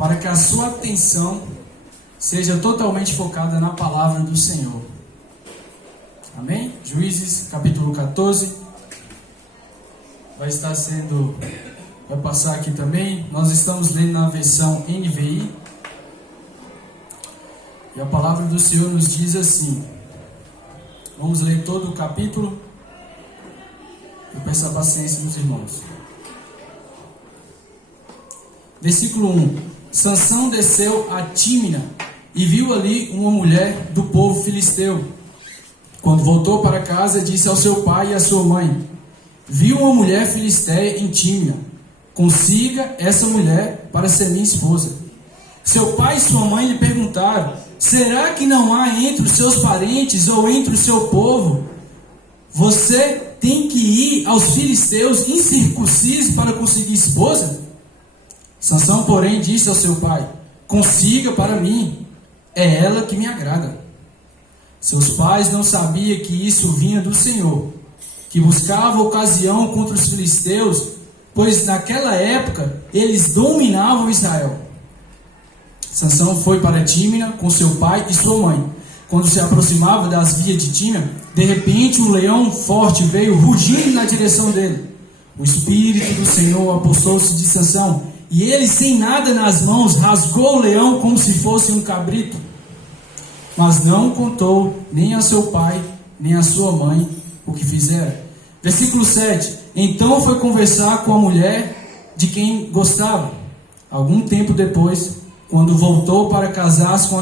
para que a sua atenção seja totalmente focada na palavra do Senhor. Amém? Juízes, capítulo 14. Vai passar aqui também. Nós estamos lendo na versão NVI. E a palavra do Senhor nos diz assim. Vamos ler todo o capítulo. Eu peço a paciência dos irmãos. Versículo 1. Sansão desceu a Tímina e viu ali uma mulher do povo filisteu. Quando voltou para casa, disse ao seu pai e à sua mãe: vi uma mulher filisteia em Tímina. Consiga essa mulher para ser minha esposa. Seu pai e sua mãe lhe perguntaram: será que não há entre os seus parentes ou entre o seu povo? Você tem que ir aos filisteus incircuncisos para conseguir esposa? Sansão, porém, disse ao seu pai: consiga para mim, é ela que me agrada. Seus pais não sabiam que isso vinha do Senhor, que buscava ocasião contra os filisteus, pois naquela época eles dominavam Israel. Sansão foi para Tímina com seu pai e sua mãe. Quando se aproximava das vias de Tímina, de repente um leão forte veio rugindo na direção dele. O Espírito do Senhor apossou-se de Sansão, e ele, sem nada nas mãos, rasgou o leão como se fosse um cabrito. Mas não contou nem a seu pai, nem a sua mãe o que fizera. Versículo 7. Então foi conversar com a mulher de quem gostava. Algum tempo depois, quando voltou para casar-se com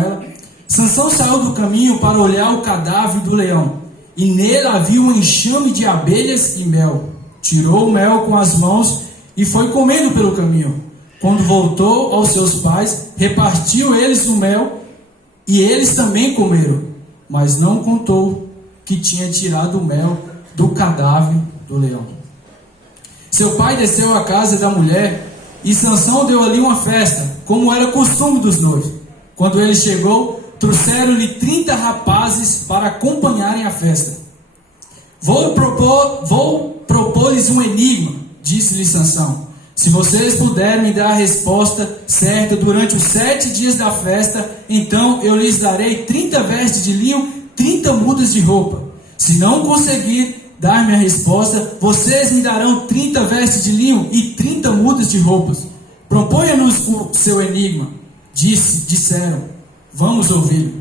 ela, Sansão saiu do caminho para olhar o cadáver do leão, e nele havia um enxame de abelhas e mel. Tirou o mel com as mãos e foi comendo pelo caminho. Quando voltou aos seus pais, repartiu eles o mel, e eles também comeram, mas não contou que tinha tirado o mel do cadáver do leão. Seu pai desceu à casa da mulher, e Sansão deu ali uma festa, como era costume dos noivos. Quando ele chegou, trouxeram-lhe 30 rapazes para acompanharem a festa. Vou propor-lhes um enigma, disse-lhe Sansão. Se vocês puderem me dar a resposta certa durante os 7 dias da festa, então eu lhes darei 30 vestes de linho, 30 mudas de roupa. Se não conseguir dar-me a resposta, vocês me darão 30 vestes de linho e 30 mudas de roupas. Proponha-nos o seu enigma. Disseram: vamos ouvir.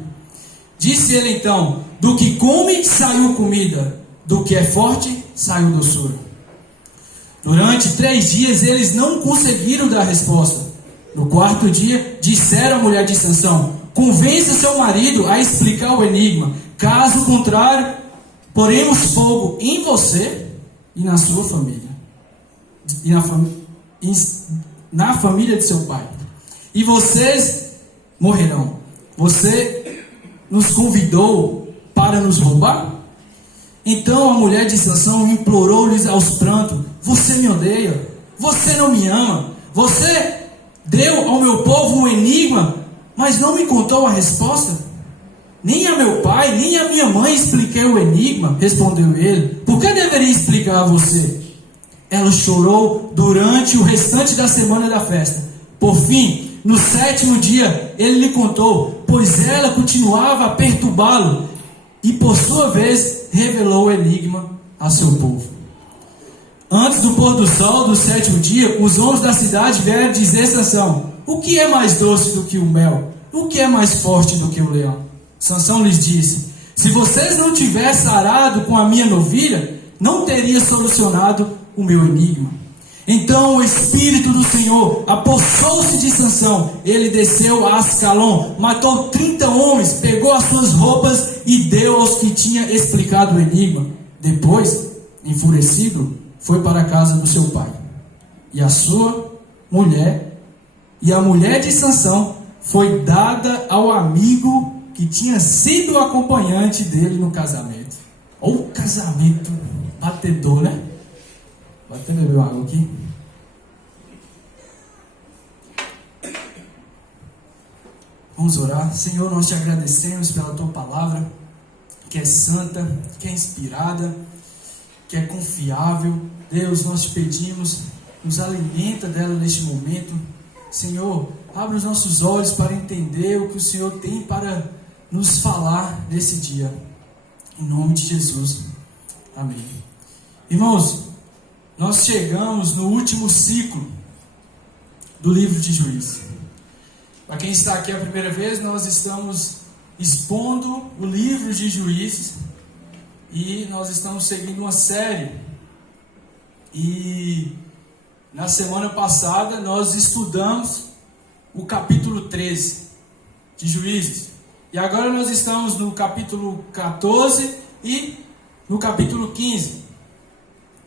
Disse ele então: do que come saiu comida, do que é forte saiu doçura. Durante 3 dias eles não conseguiram dar resposta. No 4º dia, disseram à mulher de Sansão: convença seu marido a explicar o enigma. Caso contrário, poremos fogo em você e na sua família, e na família de seu pai, e vocês morrerão. Você nos convidou para nos roubar? Então a mulher de Sansão implorou-lhes aos prantos: você me odeia, você não me ama, você deu ao meu povo um enigma, mas não me contou a resposta. Nem a meu pai, nem a minha mãe expliquei o enigma, respondeu ele. Por que deveria explicar a você? Ela chorou durante o restante da semana da festa. Por fim, no 7º dia, ele lhe contou, pois ela continuava a perturbá-lo, e por sua vez revelou o enigma a seu povo. Antes do pôr do sol do 7º dia, os homens da cidade vieram dizer a Sansão: o que é mais doce do que o mel? O que é mais forte do que o leão? Sansão lhes disse: se vocês não tivessem arado com a minha novilha, não teria solucionado o meu enigma. Então o Espírito do Senhor apossou-se de Sansão. Ele desceu a Ascalon, matou 30 homens, pegou as suas roupas e deu aos que tinha explicado o enigma. Depois, enfurecido, foi para a casa do seu pai. E a mulher de Sansão foi dada ao amigo que tinha sido o acompanhante dele no casamento. Ou casamento batedor, né? Vai até beber água aqui. Vamos orar. Senhor, nós te agradecemos pela tua palavra, que é santa, que é inspirada, que é confiável. Deus, nós te pedimos nos alimenta dela neste momento. Senhor, abre os nossos olhos para entender o que o Senhor tem para nos falar nesse dia. Em nome de Jesus. Amém. Irmãos, nós chegamos no último ciclo do livro de Juízes. Para quem está aqui a primeira vez, nós estamos expondo o livro de Juízes e nós estamos seguindo uma série. E na semana passada nós estudamos o capítulo 13 de Juízes. E agora nós estamos no capítulo 14 e no capítulo 15.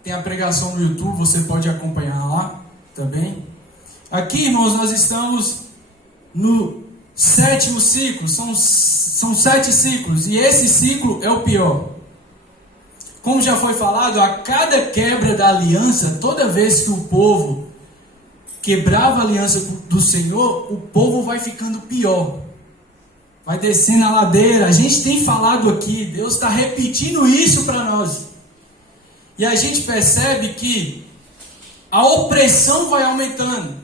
Tem a pregação no YouTube, você pode acompanhar lá também. Aqui, irmãos, nós estamos no 7º ciclo. São 7 ciclos e esse ciclo é o pior. Como já foi falado, a cada quebra da aliança, toda vez que o povo quebrava a aliança do Senhor, o povo vai ficando pior. Vai descendo a ladeira. A gente tem falado aqui, Deus está repetindo isso para nós. E a gente percebe que a opressão vai aumentando.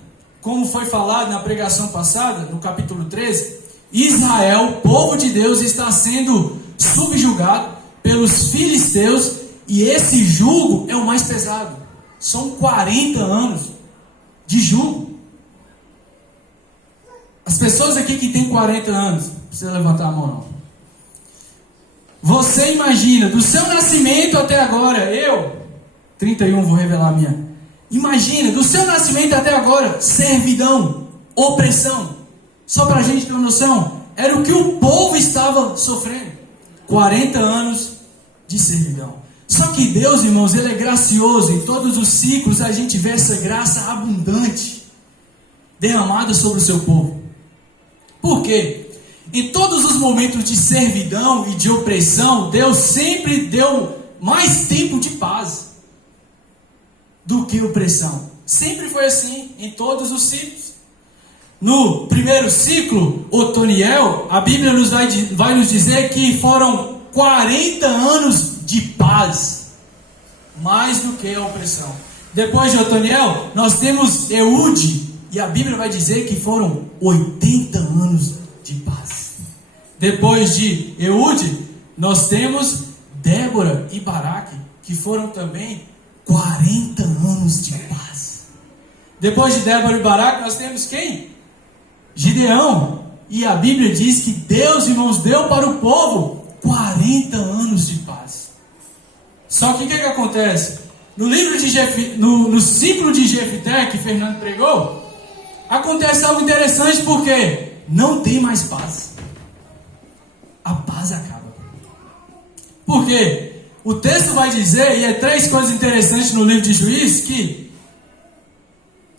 Como foi falado na pregação passada, no capítulo 13, Israel, o povo de Deus, está sendo subjugado pelos filisteus, e esse jugo é o mais pesado. São 40 anos de jugo. As pessoas aqui que têm 40 anos, não precisa levantar a mão não. Você imagina, do seu nascimento até agora, eu, 31, vou revelar a minha. Imagina, do seu nascimento até agora, servidão, opressão. Só para a gente ter uma noção, era o que o povo estava sofrendo. 40 anos de servidão. Só que Deus, irmãos, Ele é gracioso. Em todos os ciclos a gente vê essa graça abundante derramada sobre o seu povo. Por quê? Em todos os momentos de servidão e de opressão, Deus sempre deu mais tempo de paz do que opressão. Sempre foi assim, em todos os ciclos. No primeiro ciclo, Otoniel, a Bíblia vai nos dizer que foram 40 anos de paz, mais do que a opressão. Depois de Otoniel, nós temos Eude, e a Bíblia vai dizer que foram 80 anos de paz. Depois de Eude, nós temos Débora e Baraque, que foram também 40 anos de paz. Depois de Débora e Baraque, nós temos quem? Gideão. E a Bíblia diz que Deus, irmãos, deu para o povo 40 anos de paz. Só que o que acontece? No ciclo de Jefté, que Fernando pregou, acontece algo interessante, porque não tem mais paz. A paz acaba. Por quê? O texto vai dizer, e é 3 coisas interessantes no livro de Juízes, que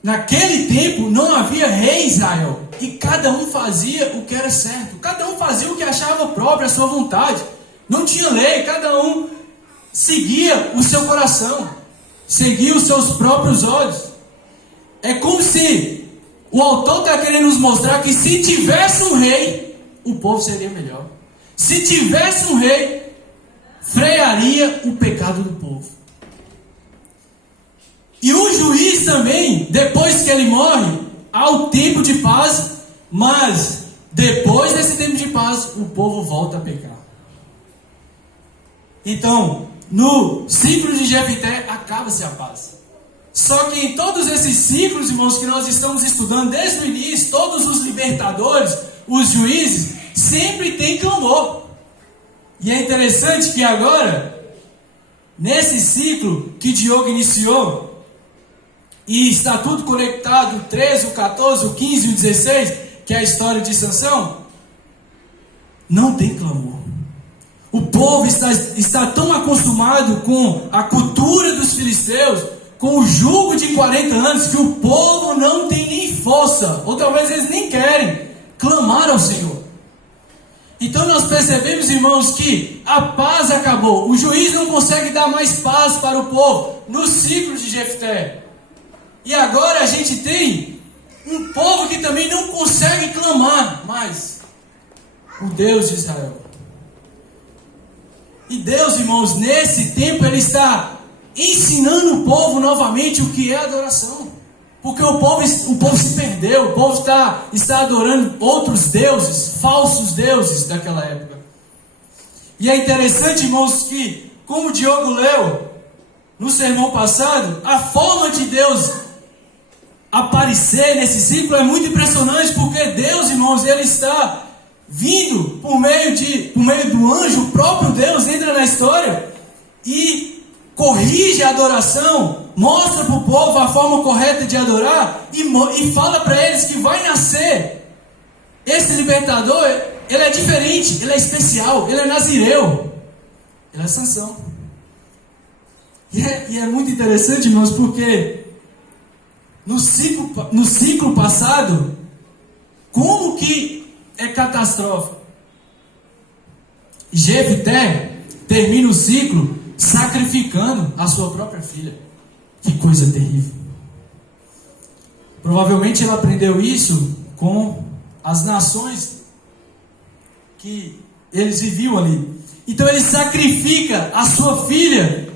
naquele tempo não havia rei em Israel, e cada um fazia o que era certo, cada um fazia o que achava próprio, a sua vontade. Não tinha lei, cada um seguia o seu coração, seguia os seus próprios olhos. É como se o autor está querendo nos mostrar que se tivesse um rei, o povo seria melhor. Se tivesse um rei, frearia o pecado do povo. E o juiz também, depois que ele morre, há o tempo de paz, mas depois desse tempo de paz, o povo volta a pecar. Então, no ciclo de Jefté, acaba-se a paz. Só que em todos esses ciclos, irmãos, que nós estamos estudando desde o início, todos os libertadores, os juízes, sempre tem clamor. E é interessante que agora, nesse ciclo que Diogo iniciou, e está tudo conectado, o 13, o 14, o 15 e o 16, que é a história de Sansão, não tem clamor. O povo está tão acostumado com a cultura dos filisteus, com o jugo de 40 anos, que o povo não tem nem força, ou talvez eles nem querem clamar ao Senhor. Então nós percebemos, irmãos, que a paz acabou. O juiz não consegue dar mais paz para o povo no ciclo de Jefté. E agora a gente tem um povo que também não consegue clamar mais o Deus de Israel. E Deus, irmãos, nesse tempo Ele está ensinando o povo novamente o que é adoração. Porque o povo se perdeu, o povo está adorando outros deuses, falsos deuses daquela época. E é interessante, irmãos, que, como o Diogo leu no sermão passado, a forma de Deus aparecer nesse ciclo é muito impressionante, porque Deus, irmãos, ele está vindo por meio do anjo, o próprio Deus entra na história e corrige a adoração, mostra para o povo a forma correta de adorar e fala para eles que vai nascer esse libertador. Ele é diferente, ele é especial, ele é nazireu, ele é Sansão. E é muito interessante, irmãos, porque no ciclo passado, como que é catastrófico? Jefté termina o ciclo sacrificando a sua própria filha. Que coisa terrível. Provavelmente ele aprendeu isso com as nações que eles viviam ali. Então ele sacrifica a sua filha,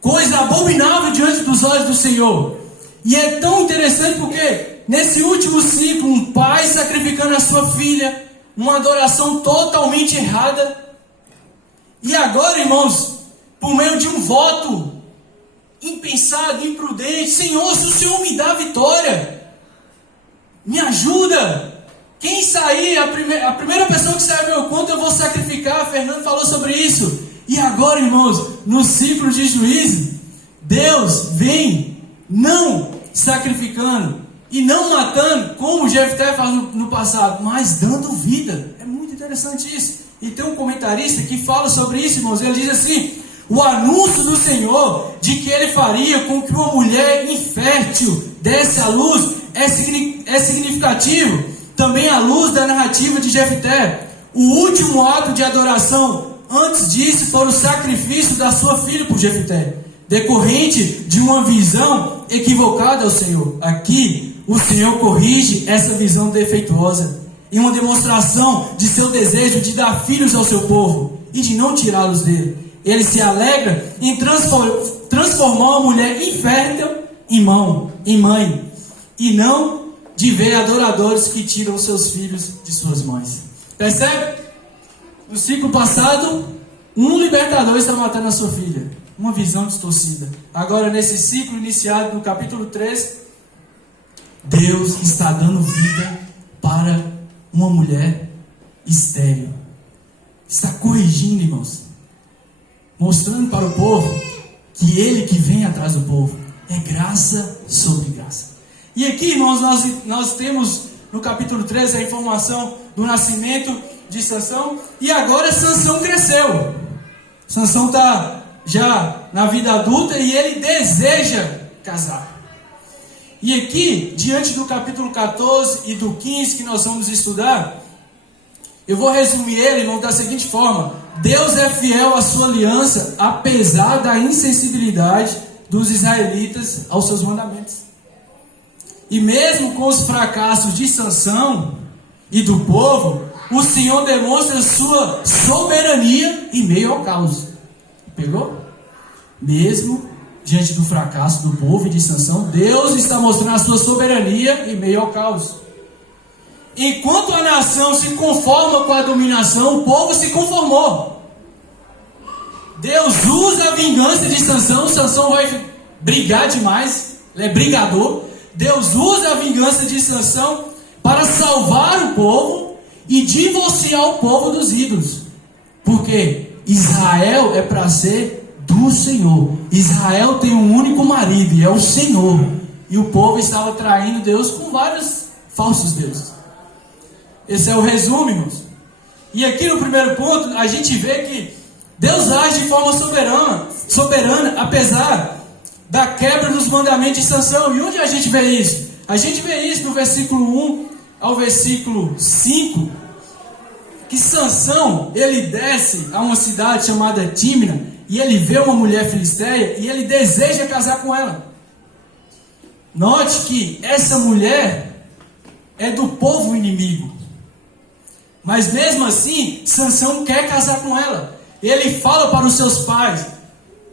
coisa abominável diante dos olhos do Senhor. E é tão interessante porque nesse último ciclo, um pai sacrificando a sua filha, uma adoração totalmente errada. E agora, irmãos, por meio de um voto impensado, imprudente: Senhor, se o Senhor me dá a vitória, me ajuda. Quem sair, a primeira pessoa que sair ao meu conto, eu vou sacrificar. Fernando falou sobre isso. E agora, irmãos, no ciclo de juízo, Deus vem não sacrificando e não matando, como Jefté faz no passado, mas dando vida. É muito interessante isso. E tem um comentarista que fala sobre isso, irmãos. Ele diz assim: o anúncio do Senhor de que Ele faria com que uma mulher infértil desse à luz é significativo também à luz da narrativa de Jefté. O último ato de adoração antes disso foi o sacrifício da sua filha por Jefté, decorrente de uma visão equivocada ao Senhor. Aqui, o Senhor corrige essa visão defeituosa em uma demonstração de seu desejo de dar filhos ao seu povo e de não tirá-los dele. Ele se alegra em transformar uma mulher infértil em mãe, e não de ver adoradores que tiram seus filhos de suas mães. Percebe? No ciclo passado, um libertador está matando a sua filha. Uma visão distorcida. Agora, nesse ciclo iniciado no capítulo 3, Deus está dando vida para uma mulher estéril. Está corrigindo, irmãos, mostrando para o povo que Ele que vem atrás do povo é graça sobre graça. E aqui, irmãos, nós temos no capítulo 13 a informação do nascimento de Sansão. E agora Sansão cresceu. Sansão está já na vida adulta e ele deseja casar. E aqui, diante do capítulo 14 e do 15 que nós vamos estudar, eu vou resumir ele, irmão, da seguinte forma: Deus é fiel à sua aliança, apesar da insensibilidade dos israelitas aos seus mandamentos. E mesmo com os fracassos de Sansão e do povo, o Senhor demonstra sua soberania em meio ao caos. Pegou? Mesmo diante do fracasso do povo e de Sansão, Deus está mostrando a sua soberania em meio ao caos. Enquanto a nação se conforma com a dominação, o povo se conformou. Deus usa a vingança de Sansão. Sansão vai brigar demais, ele é brigador. Deus usa a vingança de Sansão para salvar o povo e divorciar o povo dos ídolos. Porque Israel é para ser do Senhor. Israel tem um único marido e é o Senhor. E o povo estava traindo Deus com vários falsos deuses. Esse é o resumo, irmãos. E aqui no primeiro ponto, a gente vê que Deus age de forma soberana, apesar da quebra dos mandamentos de Sansão. E onde a gente vê isso? A gente vê isso no versículo 1 ao versículo 5, que Sansão, ele desce a uma cidade chamada Tímina, e ele vê uma mulher filisteia, e ele deseja casar com ela. Note que essa mulher é do povo inimigo. Mas mesmo assim, Sansão quer casar com ela. Ele fala para os seus pais: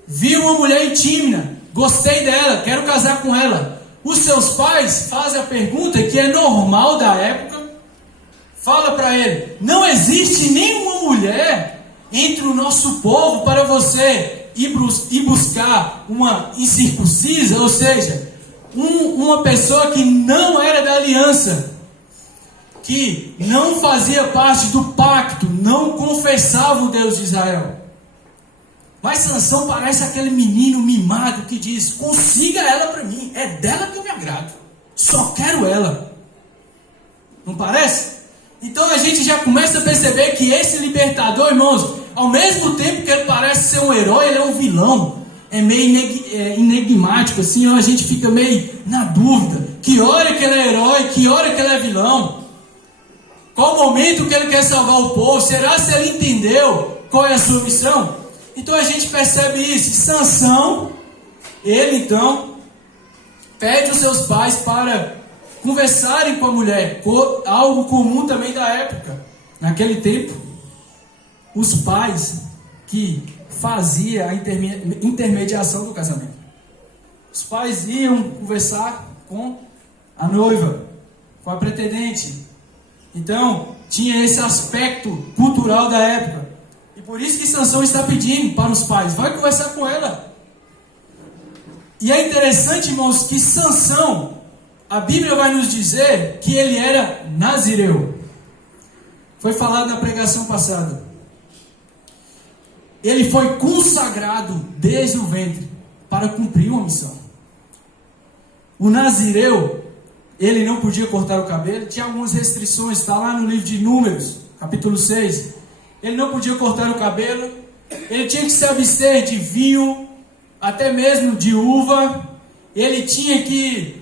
vi uma mulher em Tímina, gostei dela, quero casar com ela. Os seus pais fazem a pergunta que é normal da época. Fala para ele: não existe nenhuma mulher entre o nosso povo para você ir buscar uma incircuncisa, ou seja, uma pessoa que não era da aliança, que não fazia parte do pacto, não confessava o Deus de Israel. Mas Sansão parece aquele menino mimado que diz: consiga ela para mim, é dela que eu me agrado, só quero ela. Não parece? Então a gente já começa a perceber que esse libertador, irmãos, ao mesmo tempo que ele parece ser um herói, ele é um vilão. É meio enigmático, assim, a gente fica meio na dúvida. Que hora que ele é herói, que hora que ele é vilão? Qual o momento que ele quer salvar o povo? Será se ele entendeu qual é a sua missão? Então a gente percebe isso. Sansão, ele então pede os seus pais para conversarem com a mulher, algo comum também da época. Naquele tempo, os pais que faziam a intermediação do casamento. Os pais iam conversar com a noiva, com a pretendente. Então, tinha esse aspecto cultural da época. E por isso que Sansão está pedindo para os pais: vai conversar com ela. E é interessante, irmãos, que Sansão, a Bíblia vai nos dizer que ele era nazireu. Foi falado na pregação passada. Ele foi consagrado desde o ventre para cumprir uma missão. O nazireu, ele não podia cortar o cabelo, tinha algumas restrições, está lá no livro de Números, capítulo 6. Ele não podia cortar o cabelo, ele tinha que se abster de vinho, até mesmo de uva. Ele tinha que,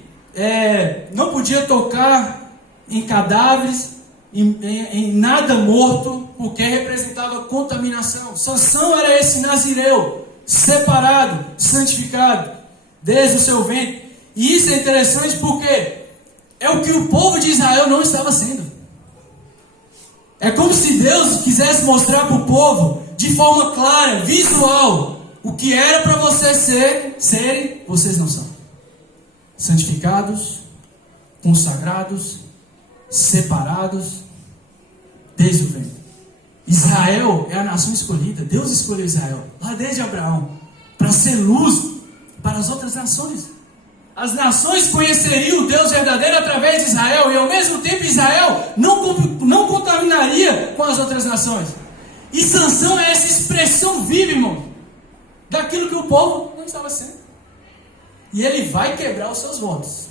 não podia tocar em cadáveres, em nada morto, porque representava contaminação. Sansão era esse nazireu, separado, santificado, desde o seu ventre. E isso é interessante porque é o que o povo de Israel não estava sendo. É como se Deus quisesse mostrar para o povo, de forma clara, visual, o que era para vocês serem, vocês não são. Santificados, consagrados, separados, desde o ventre. Israel é a nação escolhida. Deus escolheu Israel, lá desde Abraão, para ser luz para as outras nações. As nações conheceriam o Deus verdadeiro através de Israel, e ao mesmo tempo Israel não contaminaria com as outras nações. E Sansão é essa expressão viva, irmão, daquilo que o povo não estava sendo. E ele vai quebrar os seus votos.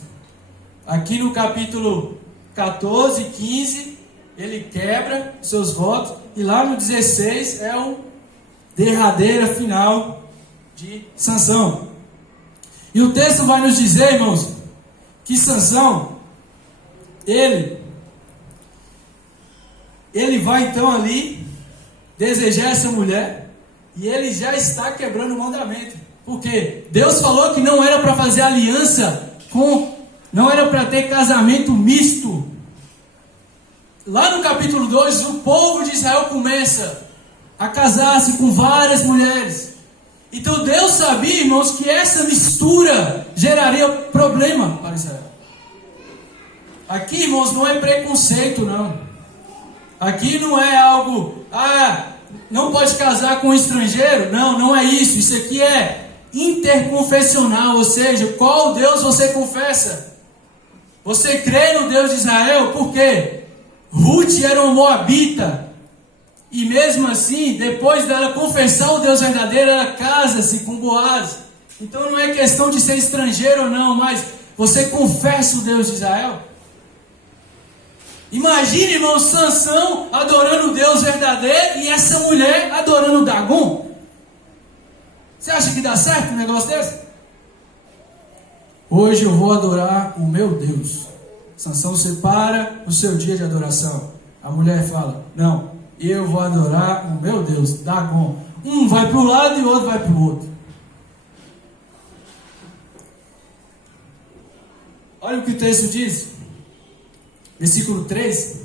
Aqui no capítulo 14 e 15, ele quebra os seus votos, e lá no 16 é o derradeira final de Sansão. E o texto vai nos dizer, irmãos, que Sansão, ele vai então ali desejar essa mulher, e ele já está quebrando o mandamento. Porque Deus falou que não era para fazer aliança não era para ter casamento misto. Lá no capítulo 2, o povo de Israel começa a casar-se com várias mulheres. Então Deus sabia, irmãos, que essa mistura geraria problema para Israel. Aqui, irmãos, não é preconceito, não. Aqui não é algo, não pode casar com um estrangeiro. Não, não é isso. Isso aqui é interconfessional, ou seja, qual Deus você confessa? Você crê no Deus de Israel? Por quê? Ruth era uma moabita. E mesmo assim, depois dela confessar o Deus verdadeiro, ela casa-se com Boaz. Então não é questão de ser estrangeiro ou não, mas você confessa o Deus de Israel. Imagine, irmão, Sansão adorando o Deus verdadeiro e essa mulher adorando o Dagon. Você acha que dá certo um negócio desse? Hoje eu vou adorar o meu Deus. Sansão separa o seu dia de adoração. A mulher fala: não, eu vou adorar o meu Deus, Dagon. Um vai para um lado e o outro vai para o outro. Olha o que o texto diz. Versículo 3.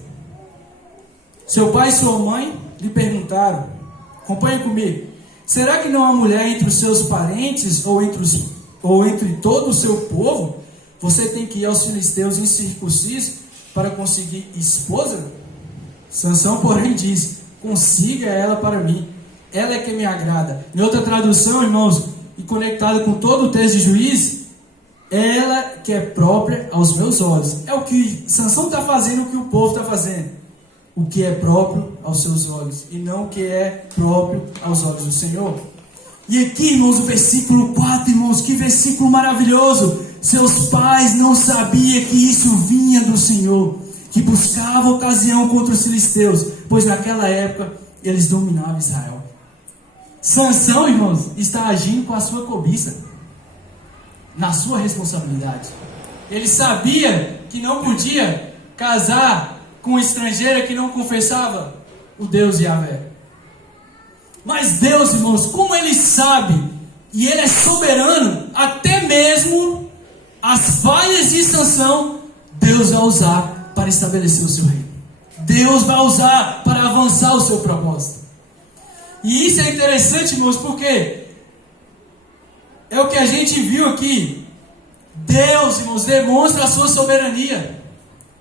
Seu pai e sua mãe lhe perguntaram, acompanhe comigo: Será que não há mulher entre os seus parentes ou entre todo o seu povo? Você tem que ir aos filisteus incircuncisos para conseguir esposa? Sansão, porém, diz: consiga ela para mim, ela é que me agrada. Em outra tradução, irmãos, e conectado com todo o texto de Juízes, ela que é própria aos meus olhos. É o que Sansão está fazendo, o que o povo está fazendo. O que é próprio aos seus olhos, e não o que é próprio aos olhos do Senhor. E aqui, irmãos, o versículo 4, irmãos, que versículo maravilhoso. Seus pais não sabiam que isso vinha do Senhor, que buscava ocasião contra os filisteus, pois naquela época eles dominavam Israel. Sansão, irmãos, está agindo com a sua cobiça, na sua responsabilidade. Ele sabia que não podia casar com uma estrangeira que não confessava o Deus Yahvé. Mas Deus, irmãos, como Ele sabe, e Ele é soberano, até mesmo as falhas de Sansão, Deus vai usar para estabelecer o seu reino. Deus vai usar para avançar o seu propósito. E isso é interessante, irmãos, porque é o que a gente viu aqui. Deus, irmãos, demonstra a sua soberania.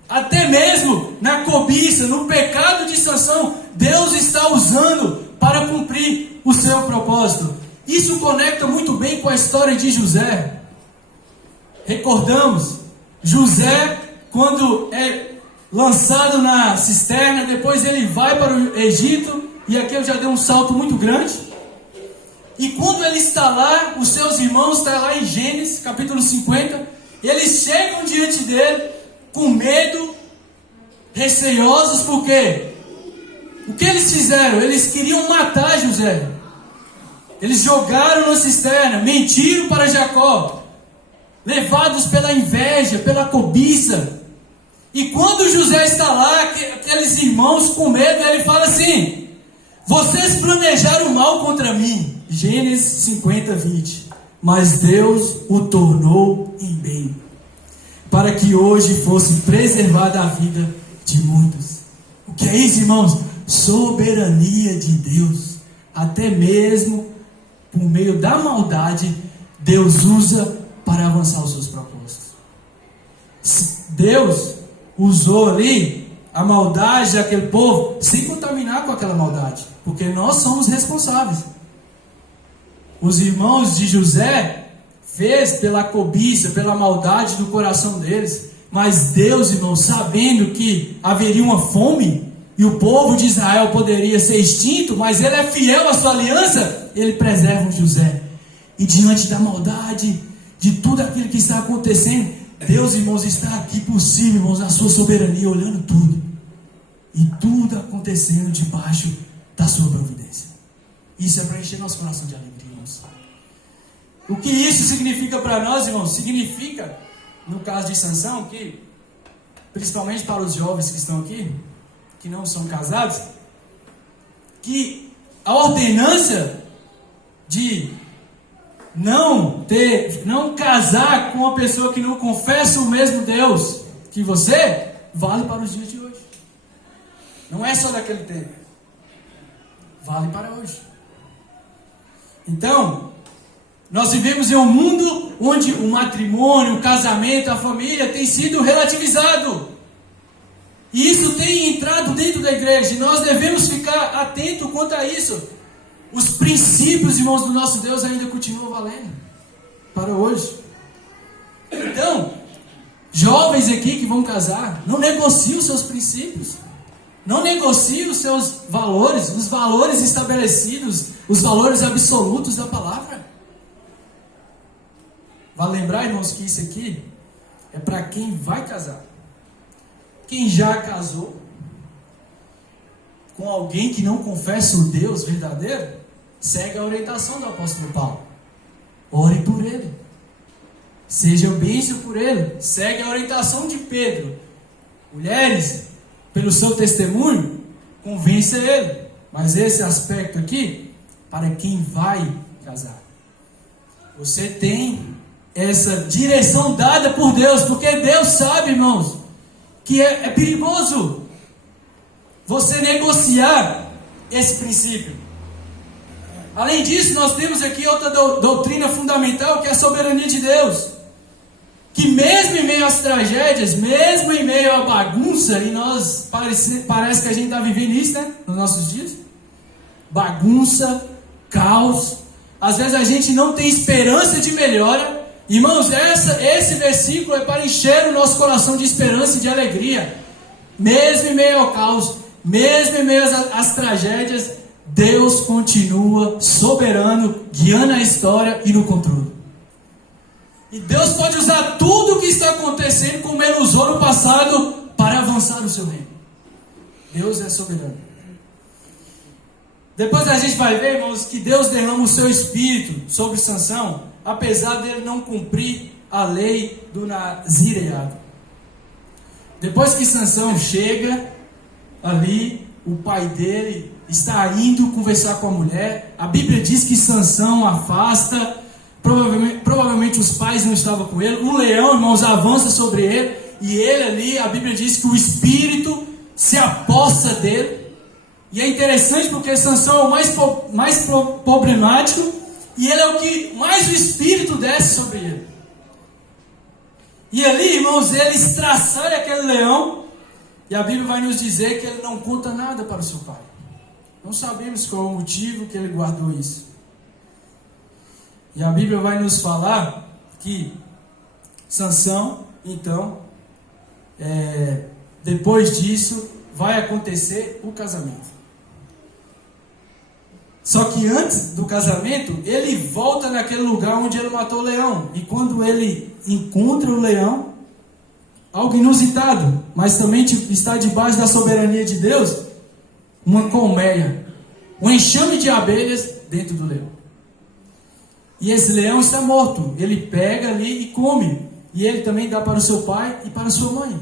Até mesmo na cobiça, no pecado de Sansão, Deus está usando para cumprir o seu propósito. Isso conecta muito bem com a história de José. Recordamos, José, quando é lançado na cisterna, depois ele vai para o Egito, e aqui eu já dei um salto muito grande. E quando ele está lá, os seus irmãos estão lá em Gênesis, capítulo 50, eles chegam diante dele, com medo, receiosos, porque o que eles fizeram? Eles queriam matar José. Eles jogaram na cisterna, mentiram para Jacó, levados pela inveja, pela cobiça. E quando José está lá, aqueles irmãos com medo, ele fala assim: vocês planejaram mal contra mim. Gênesis 50, 20. Mas Deus o tornou em bem, para que hoje fosse preservada a vida de muitos. O que é isso, irmãos? Soberania de Deus. Até mesmo por meio da maldade, Deus usa para avançar os seus propósitos. Deus usou ali a maldade daquele povo sem contaminar com aquela maldade, porque nós somos responsáveis. Os irmãos de José fez pela cobiça, pela maldade do coração deles, mas Deus, irmãos, sabendo que haveria uma fome e o povo de Israel poderia ser extinto, mas ele é fiel à sua aliança, ele preserva o José. E diante da maldade, de tudo aquilo que está acontecendo, Deus, irmãos, está aqui por cima, irmãos, na sua soberania, olhando tudo. E tudo acontecendo debaixo da sua providência. Isso é para encher nosso coração de alegria, irmãos. O que isso significa para nós, irmãos? Significa, no caso de Sansão, que, principalmente para os jovens que estão aqui, que não são casados, que a ordenança de não casar com uma pessoa que não confessa o mesmo Deus que você, vale para os dias de hoje. Não é só daquele tempo. Vale para hoje. Então, nós vivemos em um mundo onde o matrimônio, o casamento, a família tem sido relativizado. E isso tem entrado dentro da igreja. E nós devemos ficar atentos quanto a isso. Os princípios, irmãos, do nosso Deus ainda continuam valendo para hoje. Então, jovens aqui que vão casar, não negociem os seus princípios. Não negocie os seus valores, os valores estabelecidos, os valores absolutos da palavra. Vale lembrar, irmãos, que isso aqui é para quem vai casar. Quem já casou com alguém que não confessa o Deus verdadeiro, segue a orientação do apóstolo Paulo. Ore por ele. Seja bênção por ele. Segue a orientação de Pedro. Mulheres, pelo seu testemunho, convença ele. Mas esse aspecto aqui, para quem vai casar. Você tem essa direção dada por Deus, porque Deus sabe, irmãos, que é perigoso você negociar esse princípio. Além disso, nós temos aqui outra doutrina fundamental, que é a soberania de Deus. Que mesmo em meio às tragédias, mesmo em meio à bagunça, e nós parece que a gente está vivendo isso, né? Nos nossos dias. Bagunça, caos. Às vezes a gente não tem esperança de melhora. Irmãos, esse versículo é para encher o nosso coração de esperança e de alegria. Mesmo em meio ao caos, mesmo em meio às tragédias, Deus continua soberano, guiando a história e no controle. E Deus pode usar tudo o que está acontecendo, como Ele usou no passado, para avançar no seu reino. Deus é soberano. Depois a gente vai ver, irmãos, que Deus derrama o seu espírito sobre Sansão, apesar dele não cumprir a lei do nazireado. Depois que Sansão chega ali, o pai dele está indo conversar com a mulher. A Bíblia diz que Sansão afasta, provavelmente os pais não estavam com ele. O leão, irmãos, avança sobre ele, e ele ali, a Bíblia diz que o espírito se apossa dele. E é interessante porque Sansão é o mais problemático, e ele é o que mais o espírito desce sobre ele. E ali, irmãos, ele estraçalha aquele leão, e a Bíblia vai nos dizer que ele não conta nada para o seu pai. Não sabemos qual é o motivo que ele guardou isso. E a Bíblia vai nos falar que Sansão, então, depois disso, vai acontecer o casamento. Só que antes do casamento, ele volta naquele lugar onde ele matou o leão. E quando ele encontra o leão, algo inusitado, mas também está debaixo da soberania de Deus, uma colmeia, um enxame de abelhas dentro do leão. E esse leão está morto. Ele pega ali e come. E ele também dá para o seu pai e para a sua mãe.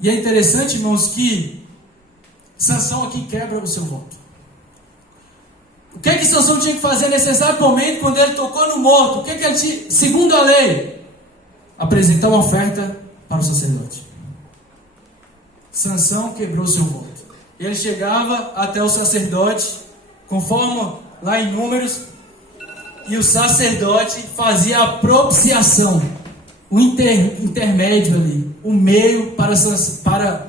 E é interessante, irmãos, que Sansão aqui quebra o seu voto. O que é que Sansão tinha que fazer nesse exato momento, quando ele tocou no morto? O que é que ele tinha, segundo a lei? Apresentar uma oferta para o sacerdote. Sansão quebrou seu voto. Ele chegava até o sacerdote, conforme lá em Números, e o sacerdote fazia a propiciação, o intermédio ali, o meio para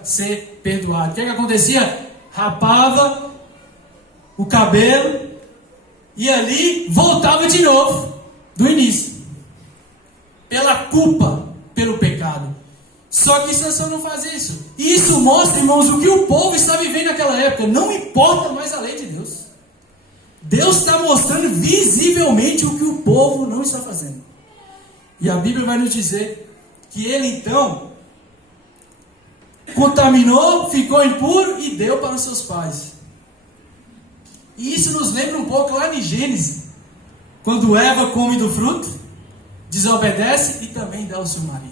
ser perdoado. O que acontecia? Rapava o cabelo e ali voltava de novo, do início, pela culpa, pelo pecado. Só que Sansão não faz isso. E isso mostra, irmãos, o que o povo está vivendo naquela época. Não importa mais a lei de Deus. Deus está mostrando visivelmente o que o povo não está fazendo. E a Bíblia vai nos dizer que ele então contaminou, ficou impuro e deu para os seus pais. E isso nos lembra um pouco lá em Gênesis, quando Eva come do fruto, desobedece e também dá ao seu marido.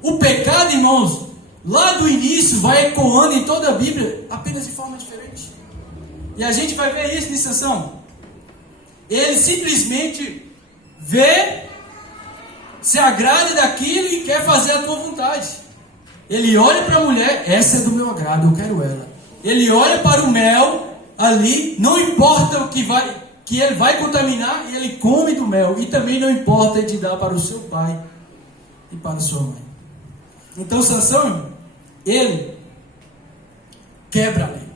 O pecado, irmãos, lá do início vai ecoando em toda a Bíblia, apenas de forma diferente. E a gente vai ver isso em Sansão. Ele simplesmente vê, se agrada daquilo e quer fazer a tua vontade. Ele olha para a mulher, essa é do meu agrado, eu quero ela. Ele olha para o mel ali, não importa o que ele vai contaminar, e ele come do mel. E também não importa de dar para o seu pai e para a sua mãe. Então Sansão, ele quebra a lei.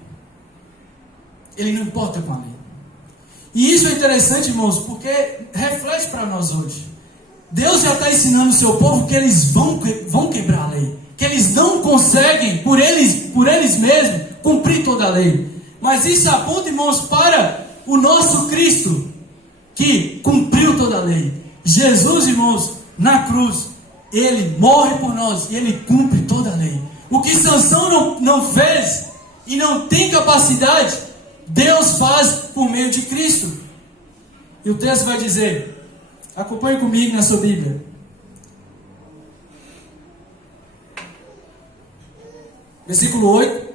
Ele não importa com a lei. E isso é interessante, irmãos, porque reflete para nós hoje. Deus já está ensinando o seu povo que eles vão quebrar a lei. Que eles não conseguem, por eles mesmos, cumprir toda a lei. Mas isso aponta, irmãos, para o nosso Cristo, que cumpriu toda a lei. Jesus, irmãos, na cruz, ele morre por nós e ele cumpre toda a lei. O que Sansão não fez e não tem capacidade, Deus faz por meio de Cristo. E o texto vai dizer, acompanhe comigo na sua Bíblia. Versículo 8.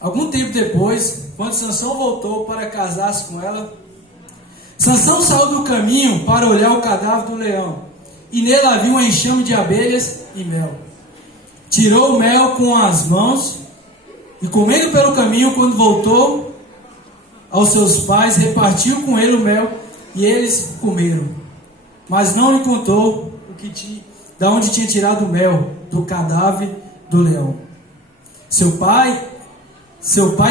Algum tempo depois, quando Sansão voltou para casar-se com ela, Sansão saiu do caminho para olhar o cadáver do leão, e nele havia um enxame de abelhas e mel. Tirou o mel com as mãos, e comendo pelo caminho, quando voltou, aos seus pais, repartiu com ele o mel e eles comeram. Mas não lhe contou da onde tinha tirado o mel, do cadáver do leão. Seu pai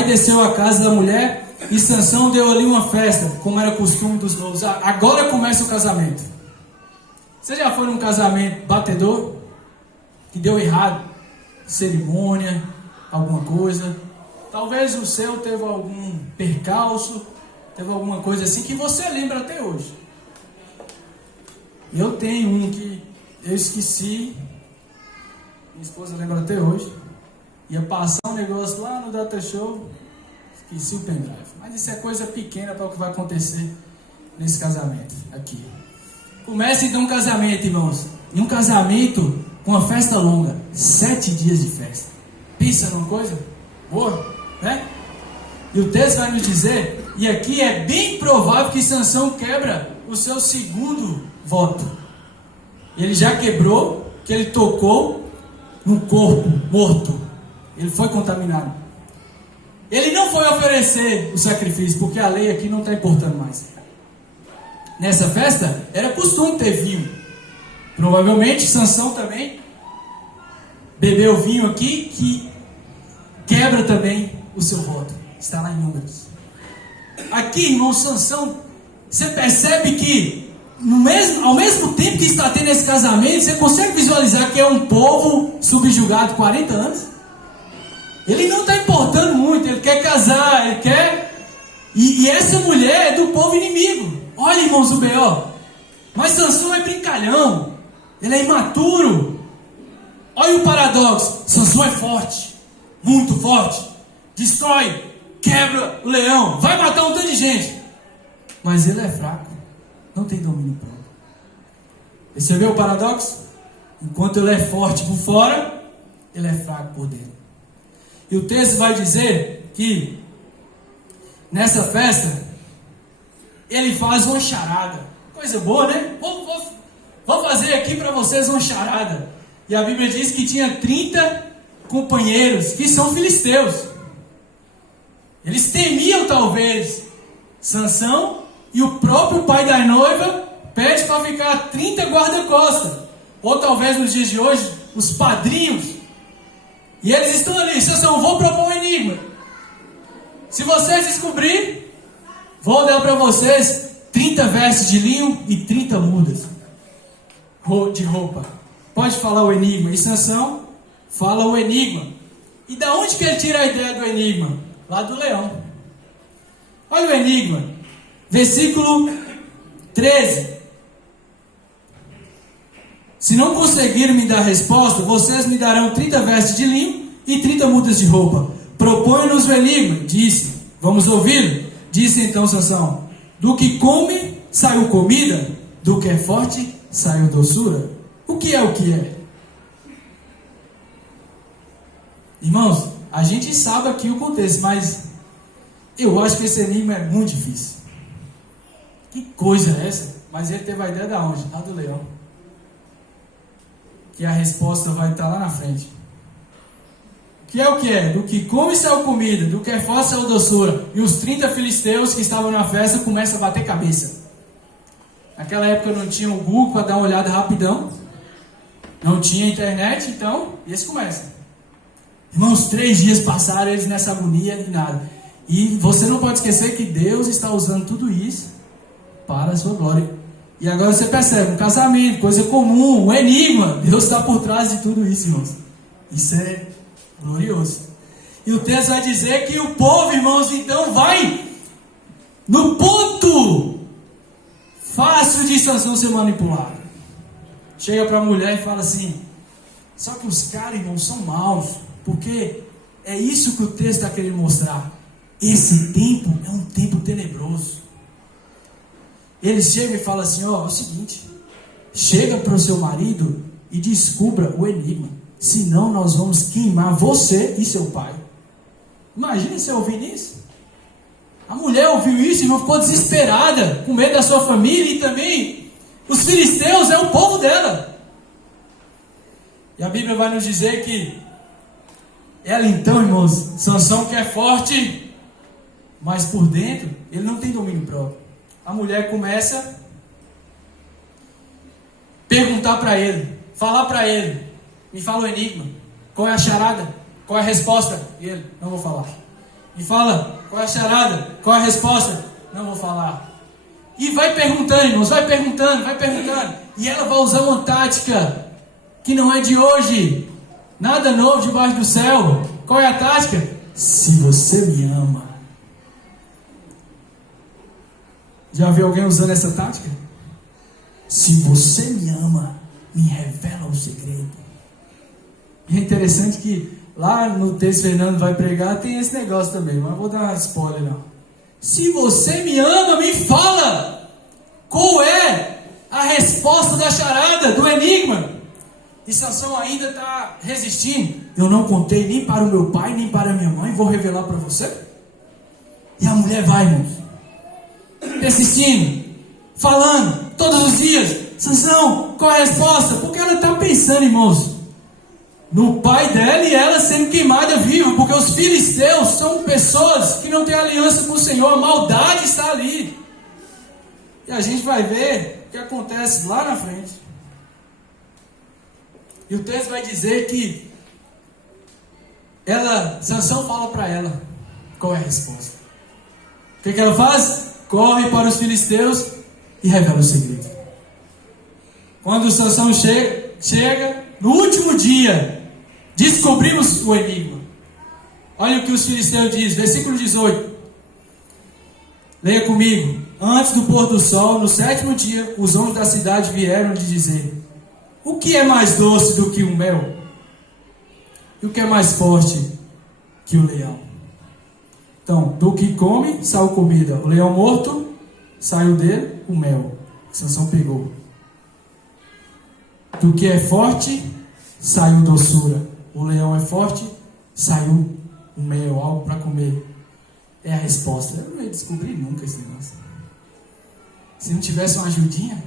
desceu à casa da mulher e Sansão deu ali uma festa, como era costume dos noivos. Agora começa o casamento. Você já foi num casamento batedor? Que deu errado? Cerimônia, alguma coisa? Talvez o seu teve algum percalço, teve alguma coisa assim que você lembra até hoje. Eu tenho um que eu esqueci, minha esposa lembra até hoje. Ia passar um negócio lá no Data Show, esqueci o pendrive. Mas isso é coisa pequena para o que vai acontecer nesse casamento aqui. Começa então um casamento, irmãos. E um casamento com uma festa longa, 7 dias de festa. Pensa numa coisa boa, né? E o texto vai nos dizer, e aqui é bem provável que Sansão quebra o seu segundo voto. Ele já quebrou, que ele tocou no corpo morto. Ele foi contaminado. Ele não foi oferecer o sacrifício, porque a lei aqui não está importando mais. Nessa festa, era costume ter vinho. Provavelmente, Sansão também bebeu vinho aqui, que quebra também o seu voto. Está lá em Números. Aqui, irmão, Sansão, você percebe que ao mesmo tempo que está tendo esse casamento, você consegue visualizar que é um povo subjugado 40 anos? Ele não está importando muito, ele quer casar, ele quer... E essa mulher é do povo inimigo. Olha, irmãos, o B.O. Mas Sansão é brincalhão, ele é imaturo. Olha o paradoxo, Sansão é forte, muito forte, destrói, quebra o leão, vai matar um tanto de gente. Mas ele é fraco, não tem domínio próprio. Percebeu o paradoxo? Enquanto ele é forte por fora, ele é fraco por dentro. E o texto vai dizer que nessa festa ele faz uma charada. Coisa boa, né? Vou fazer aqui para vocês uma charada. E a Bíblia diz que tinha 30 companheiros que são filisteus. Eles temiam talvez Sansão, e o próprio pai da noiva pede para ficar 30 guarda-costas. Ou talvez nos dias de hoje, os padrinhos. E eles estão ali, Sansão, vou propor um enigma. Se vocês descobrirem, vou dar para vocês 30 vestes de linho e 30 mudas de roupa. Pode falar o enigma. E Sansão fala o enigma. E da onde que ele tira a ideia do enigma? Lá do leão. Olha o enigma. Versículo 13. Se não conseguirem me dar resposta, vocês me darão 30 vestes de linho e 30 mudas de roupa. Propõe-nos o enigma. Disse, vamos ouvi-lo. Disse então Sansão, do que come saiu comida, do que é forte saiu doçura. O que é o que é? Irmãos, a gente sabe aqui o contexto, mas eu acho que esse enigma é muito difícil. Que coisa é essa? Mas ele teve a ideia da onde? Lá do leão. Que a resposta vai estar lá na frente. O que é o que é? Do que come saiu comida, do que é forte saiu doçura. E os 30 filisteus que estavam na festa começam a bater cabeça. Naquela época não tinha o Google para dar uma olhada rapidão. Não tinha internet, então eles começam. Irmãos, 3 dias passaram eles nessa agonia e nada. E você não pode esquecer que Deus está usando tudo isso para a sua glória. E agora você percebe, um casamento, coisa comum, um enigma. Deus está por trás de tudo isso, irmãos. Isso é glorioso. E o texto vai dizer que o povo, irmãos, então vai no ponto fácil de Sansão ser manipulado. Chega para a mulher e fala assim, só que os caras, irmãos, são maus, porque é isso que o texto está querendo mostrar. Esse tempo é um tempo tenebroso. Eles chegam e falam assim, ó, é o seguinte, chega para o seu marido e descubra o enigma, senão nós vamos queimar você e seu pai. Imagina você ouvindo isso. A mulher ouviu isso e não ficou desesperada, com medo da sua família e também os filisteus é o povo dela. E a Bíblia vai nos dizer que ela então, irmãos, Sansão que é forte, mas por dentro ele não tem domínio próprio. A mulher começa a perguntar para ele, falar para ele, me fala o enigma, qual é a charada, qual é a resposta? E ele, não vou falar. Me fala, qual é a charada, qual é a resposta? Não vou falar. E vai perguntando, irmãos, vai perguntando. E ela vai usar uma tática que não é de hoje. Nada novo debaixo do céu. Qual é a tática? Se você me ama. Já viu alguém usando essa tática? Se você me ama, me revela o segredo. E é interessante que lá no texto Fernando vai pregar, tem esse negócio também, mas vou dar spoiler não. Se você me ama, me fala qual é a resposta da charada, do enigma. E Sansão ainda está resistindo. Eu não contei nem para o meu pai, nem para a minha mãe, vou revelar para você. E a mulher vai, irmãos, persistindo, falando, todos os dias. Sansão, qual é a resposta? Porque ela está pensando, irmãos, no pai dela e ela sendo queimada viva, porque os filisteus são pessoas que não têm aliança com o Senhor, a maldade está ali. E a gente vai ver o que acontece lá na frente. E o texto vai dizer que Sansão fala para ela qual é a resposta. O que ela faz? Corre para os filisteus e revela o segredo. Quando Sansão chega, no último dia, descobrimos o enigma. Olha o que os filisteus dizem, versículo 18. Leia comigo. Antes do pôr do sol, no 7º dia, os homens da cidade vieram lhe dizer: o que é mais doce do que o mel? E o que é mais forte que o leão? Então, do que come, saiu comida. O leão morto, saiu dele o mel, que Sansão pegou. Do que é forte, saiu doçura. O leão é forte, saiu o mel, algo para comer. É a resposta. Eu não ia descobrir nunca esse negócio. Se não tivesse uma ajudinha.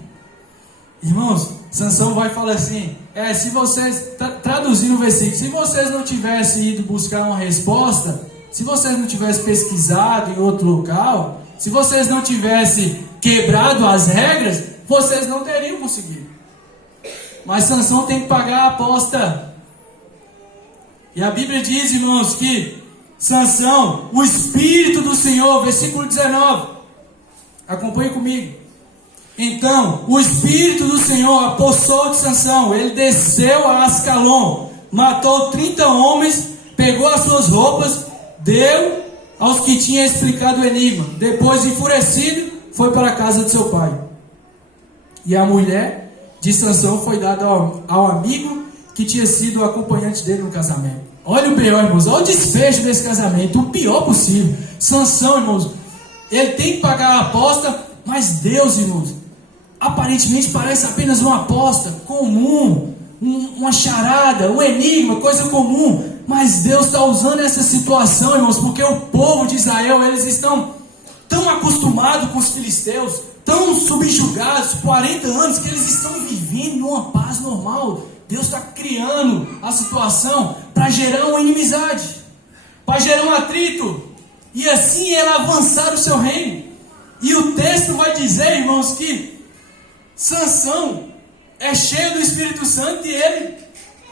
Irmãos, Sansão vai falar assim, se vocês, traduzindo o versículo, se vocês não tivessem ido buscar uma resposta, se vocês não tivessem pesquisado em outro local, se vocês não tivessem quebrado as regras, vocês não teriam conseguido. Mas Sansão tem que pagar a aposta. E a Bíblia diz, irmãos, que Sansão, o Espírito do Senhor, versículo 19, acompanhe comigo. Então, o Espírito do Senhor apossou de Sansão, ele desceu a Ascalon, matou 30 homens, pegou as suas roupas, deu aos que tinham explicado o enigma. Depois, enfurecido, foi para a casa de seu pai. E a mulher de Sansão foi dada ao amigo que tinha sido o acompanhante dele no casamento. Olha o pior, irmãos, olha o desfecho desse casamento, o pior possível. Sansão, irmãos, ele tem que pagar a aposta, mas Deus, irmãos, aparentemente parece apenas uma aposta comum, uma charada, um enigma, coisa comum. Mas Deus está usando essa situação, irmãos, porque o povo de Israel, eles estão tão acostumados com os filisteus, tão subjugados, 40 anos, que eles estão vivendo numa paz normal. Deus está criando a situação para gerar uma inimizade, para gerar um atrito, e assim ela avançar o seu reino. E o texto vai dizer, irmãos, que Sansão é cheio do Espírito Santo e ele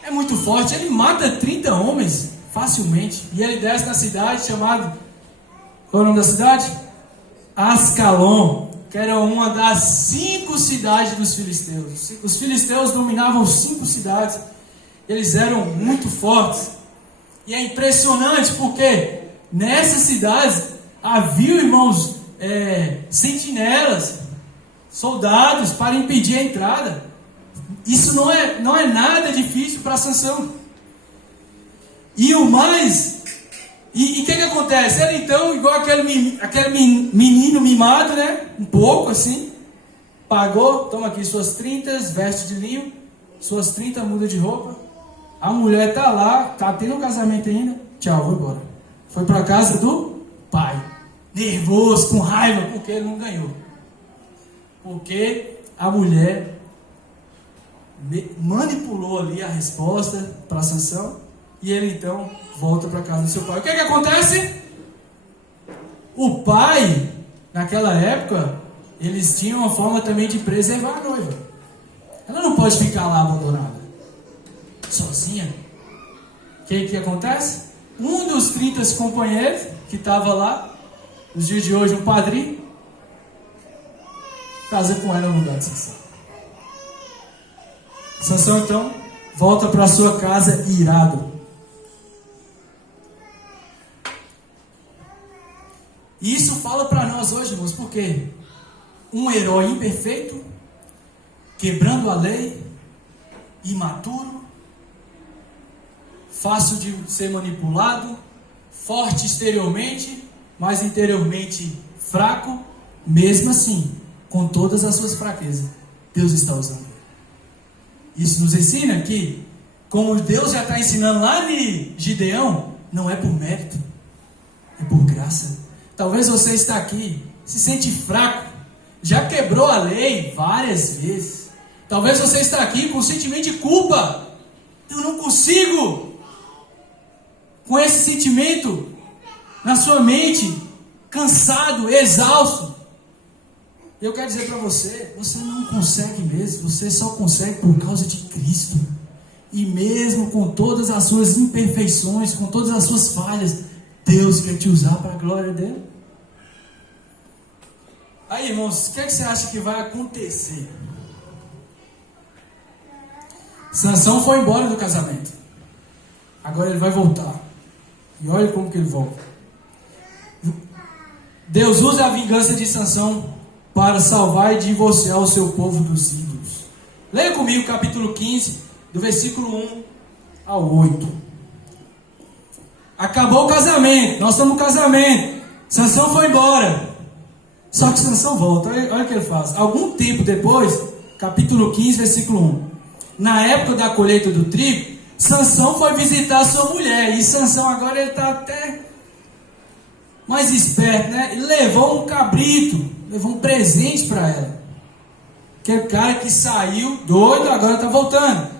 é muito forte. Ele mata 30 homens facilmente. E ele desce na cidade chamada... Qual é o nome da cidade? Ascalon, que era uma das 5 cidades dos filisteus. Os filisteus dominavam 5 cidades. Eles eram muito fortes. E é impressionante porque nessas cidades havia, irmãos, sentinelas, soldados para impedir a entrada. Isso não é nada difícil para Sansão. E o mais... E o que acontece? Ele então, igual aquele menino mimado, né? Um pouco assim. Pagou, toma aqui suas 30 vestes de linho, suas 30 mudas de roupa. A mulher está lá, está tendo um casamento ainda. Tchau, vou embora. Foi para a casa do pai. Nervoso, com raiva, porque ele não ganhou. Porque a mulher manipulou ali a resposta para Sansão. E ele então volta para a casa do seu pai. O que acontece? O pai, naquela época, eles tinham uma forma também de preservar a noiva. Ela não pode ficar lá abandonada, sozinha. O que acontece? Um dos 30 companheiros que estava lá, nos dias de hoje, um padrinho, casa com ela no lugar de Sansão. Sansão então volta para sua casa irado. E isso fala para nós hoje, irmãos, porque um herói imperfeito, quebrando a lei, imaturo, fácil de ser manipulado, forte exteriormente, mas interiormente fraco, mesmo assim, com todas as suas fraquezas, Deus está usando ele. Isso nos ensina que, como Deus já está ensinando lá em Gideão, não é por mérito, é por graça. Talvez você está aqui, se sente fraco, já quebrou a lei várias vezes. Talvez você está aqui com sentimento de culpa. Eu não consigo. Com esse sentimento na sua mente, cansado, exausto. Eu quero dizer para você, você não consegue mesmo, você só consegue por causa de Cristo. E mesmo com todas as suas imperfeições, com todas as suas falhas, Deus quer te usar para a glória dele. Aí, irmãos, o que você acha que vai acontecer? Sansão foi embora do casamento. Agora ele vai voltar. E olha como que ele volta. Deus usa a vingança de Sansão para salvar e divorciar o seu povo dos ídolos. Leia comigo o capítulo 15, do versículo 1 ao 8. Acabou o casamento, nós estamos no casamento. Sansão foi embora. Só que Sansão volta, olha o que ele faz. Algum tempo depois, capítulo 15, versículo 1. Na época da colheita do trigo, Sansão foi visitar sua mulher. E Sansão agora ele está até mais esperto, né? Ele levou um cabrito, levou um presente para ela. Aquele cara que saiu doido, agora está voltando.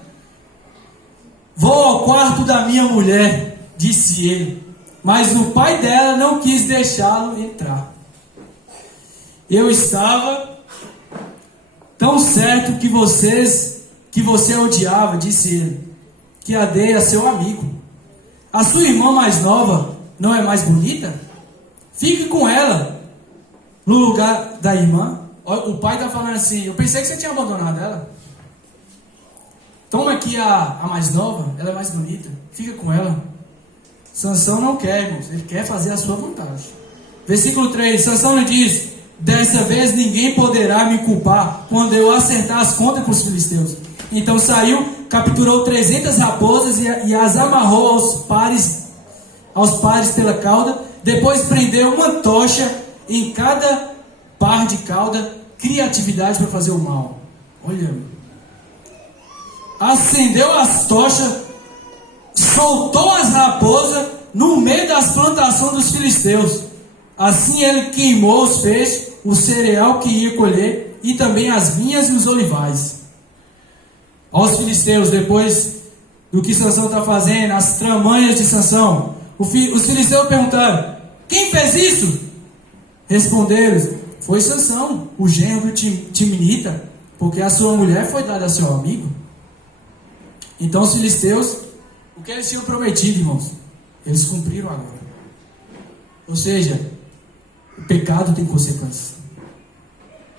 Vou ao quarto da minha mulher, disse ele. Mas o pai dela não quis deixá-lo entrar. Eu estava tão certo que você odiava, disse ele, que a dei a seu amigo. A sua irmã mais nova não é mais bonita? Fique com ela no lugar da irmã. O pai está falando assim, eu pensei que você tinha abandonado ela. Toma aqui a mais nova, ela é mais bonita, fica com ela. Sansão não quer, irmãos, ele quer fazer a sua vontade. Versículo 3, Sansão lhe diz: dessa vez ninguém poderá me culpar quando eu acertar as contas com os filisteus. Então saiu, capturou 300 raposas e as amarrou aos pares pela cauda. Depois prendeu uma tocha em cada par de cauda. Criatividade para fazer o mal. Olha, acendeu as tochas, soltou as raposas no meio das plantações dos filisteus. Assim ele queimou os feixes, o cereal que ia colher, e também as vinhas e os olivais. Aos filisteus, depois do que Sansão está fazendo, as tramanhas de Sansão, os filisteus perguntaram: quem fez isso? Responderam: foi Sansão, o genro do Timinita, porque a sua mulher foi dada a seu amigo. Então os filisteus, o que eles tinham prometido, irmãos, eles cumpriram agora. Ou seja, o pecado tem consequências.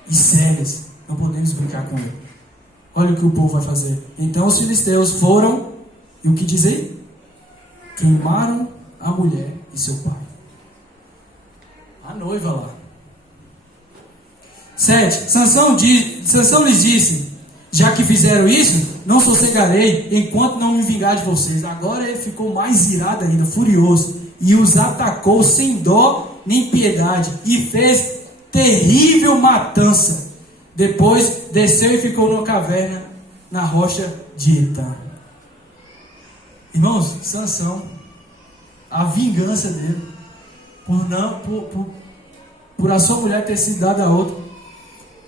E sérias. Não podemos brincar com ele. Olha o que o povo vai fazer. Então os filisteus foram, e o que diz aí? Queimaram a mulher e seu pai. A noiva lá. 7. Sansão lhes disse: já que fizeram isso, não sossegarei enquanto não me vingar de vocês. Agora ele ficou mais irado ainda, furioso, e os atacou sem dó nem piedade, e fez terrível matança. Depois desceu e ficou numa caverna na rocha de Etã. Irmãos, Sansão, a vingança dele por a sua mulher ter sido dada a outro.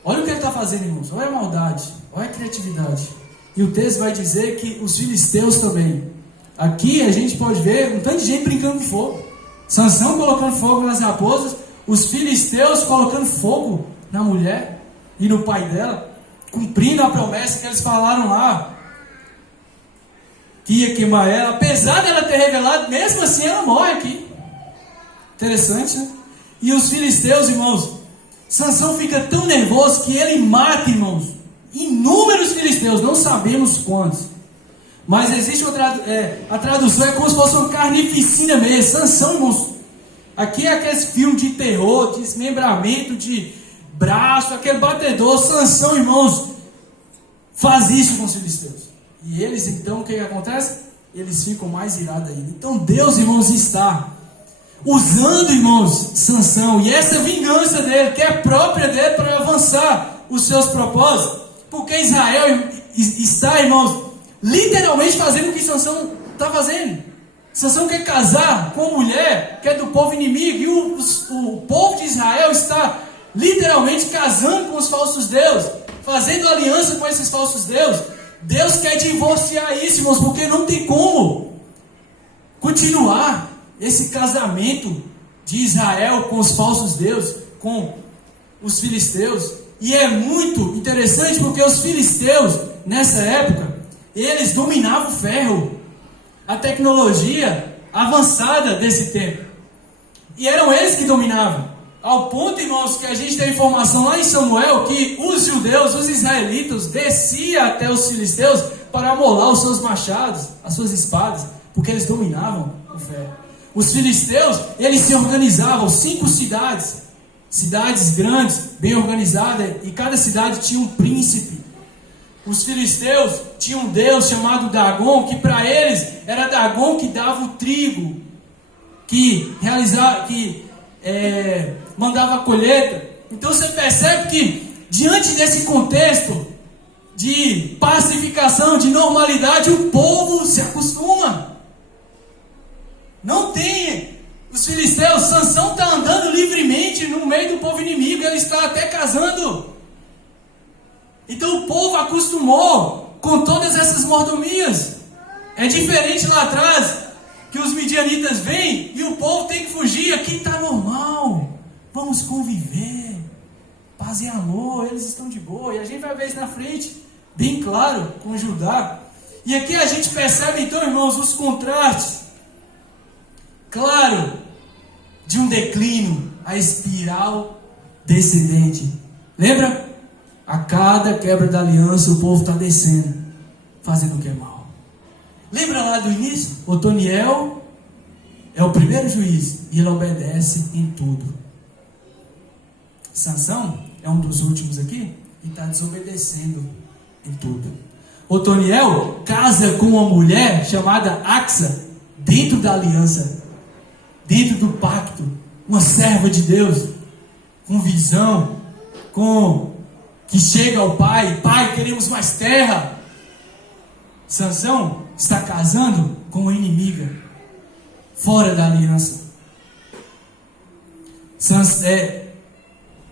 Olha o que ele está fazendo, irmãos. Olha a maldade, olha a criatividade. E o texto vai dizer que os filisteus também. Aqui a gente pode ver um tanto de gente brincando com fogo. Sansão colocando fogo nas raposas, Os filisteus colocando fogo na mulher e no pai dela, cumprindo a promessa que eles falaram lá, que ia queimar ela. Apesar dela ter revelado, mesmo assim ela morre aqui. Interessante, né? E os filisteus, irmãos, Sansão fica tão nervoso que ele mata, irmãos, inúmeros filisteus, não sabemos quantos. Mas existe a tradução, é como se fosse uma carnificina mesmo. Sansão, irmãos, aqui é aquele filme de terror, desmembramento de braço, aquele batedor. Sansão, irmãos, faz isso com os filisteus. E eles, então, o que acontece? Eles ficam mais irados ainda. Então Deus, irmãos, está usando, irmãos, Sansão, e essa vingança dele, que é própria dele, para avançar os seus propósitos. Porque Israel está, irmãos, literalmente fazendo o que Sansão está fazendo. Sansão quer casar com uma mulher que é do povo inimigo, e o povo de Israel está literalmente casando com os falsos deuses, fazendo aliança com esses falsos deuses. Deus quer divorciar isso, irmãos, porque não tem como continuar esse casamento de Israel com os falsos deuses, com os filisteus. E é muito interessante porque os filisteus, nessa época, eles dominavam o ferro, a tecnologia avançada desse tempo. E eram eles que dominavam. Ao ponto, irmãos, que a gente tem informação lá em Samuel que os judeus, os israelitas, desciam até os filisteus para amolar os seus machados, as suas espadas, porque eles dominavam o ferro. Os filisteus, eles se organizavam, 5 cidades grandes, bem organizadas, e cada cidade tinha um príncipe. Os filisteus tinham um deus chamado Dagon, que para eles era Dagon que dava o trigo, que mandava a colheita. Então você percebe que, diante desse contexto de pacificação, de normalidade, o povo se acostuma. Não tem. Os filisteus, Sansão está andando livremente no meio do povo inimigo, ele está até casando. Então o povo acostumou com todas essas mordomias. É diferente lá atrás, que os midianitas vêm e o povo tem que fugir. Aqui está normal, vamos conviver, paz e amor, eles estão de boa. E a gente vai ver isso na frente, bem claro, com Judá. E aqui a gente percebe então, irmãos, os contrastes, claro, de um declínio, a espiral descendente. Lembra? A cada quebra da aliança o povo está descendo, fazendo o que é mal. Lembra lá do início? Otoniel é o primeiro juiz e ele obedece em tudo. Sansão é um dos últimos aqui e está desobedecendo em tudo. Otoniel casa com uma mulher chamada Axa, dentro da aliança, dentro do pacto, uma serva de Deus, com visão, que chega ao pai: pai, queremos mais terra. Sansão está casando com uma inimiga, fora da aliança.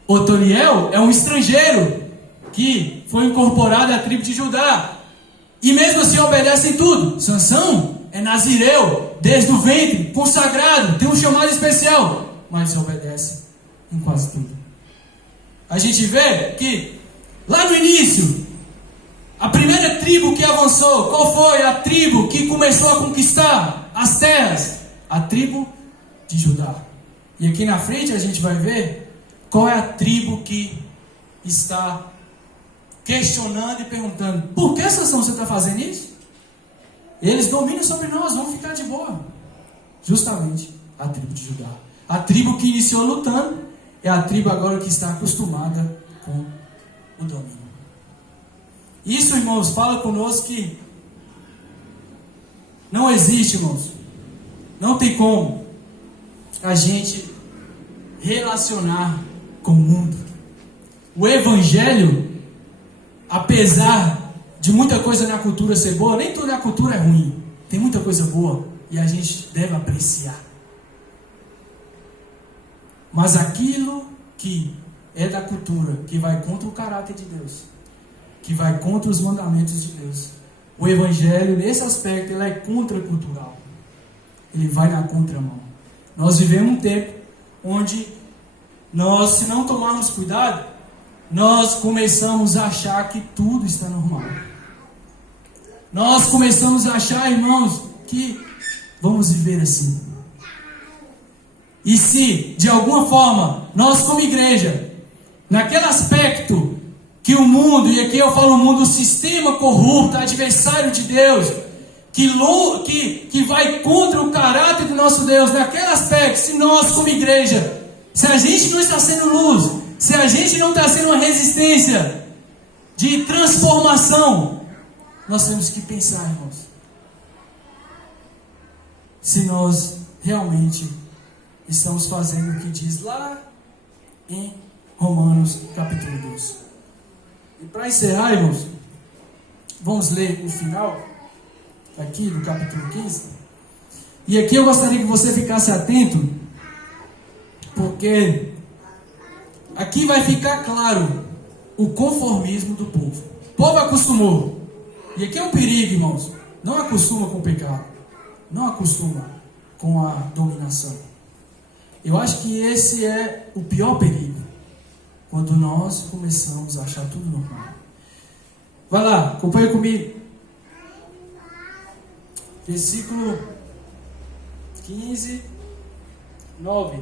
Otoniel é um estrangeiro que foi incorporado à tribo de Judá, e mesmo assim obedece em tudo. Sansão é nazireu, desde o ventre, consagrado, tem um chamado especial, mas obedece em quase tudo. A gente vê que lá no início, a primeira tribo que avançou, qual foi a tribo que começou a conquistar as terras? A tribo de Judá. E aqui na frente a gente vai ver qual é a tribo que está questionando e perguntando: por que, Sansão, você está fazendo isso? Eles dominam sobre nós, vamos ficar de boa. Justamente a tribo de Judá. A tribo que iniciou lutando é a tribo agora que está acostumada com o domínio. Isso, irmãos, fala conosco que não existe, irmãos, não tem como a gente relacionar com o mundo. O evangelho, apesar de muita coisa na cultura ser boa, nem tudo na cultura é ruim. Tem muita coisa boa e a gente deve apreciar. Mas aquilo que é da cultura, que vai contra o caráter de Deus, que vai contra os mandamentos de Deus, o evangelho, nesse aspecto, ele é contracultural. Ele vai na contramão. Nós vivemos um tempo onde nós, se não tomarmos cuidado, nós começamos a achar que tudo está normal. Nós começamos a achar, irmãos, que vamos viver assim. E se, de alguma forma, nós como igreja, naquele aspecto que o mundo, e aqui eu falo o mundo, o sistema corrupto, adversário de Deus, que vai contra o caráter do nosso Deus, naquele aspecto, se nós como igreja, se a gente não está sendo luz, se a gente não está sendo uma resistência de transformação, nós temos que pensar, irmãos, se nós realmente estamos fazendo o que diz lá em Romanos capítulo 12. E para encerrar, irmãos, vamos ler o final aqui do capítulo 15. E aqui eu gostaria que você ficasse atento, porque aqui vai ficar claro o conformismo do povo. O povo acostumou. E aqui é um perigo, irmãos. Não acostuma com o pecado. Não acostuma com a dominação. Eu acho que esse é o pior perigo. Quando nós começamos a achar tudo normal. Vai lá, acompanha comigo. Versículo 15, 9.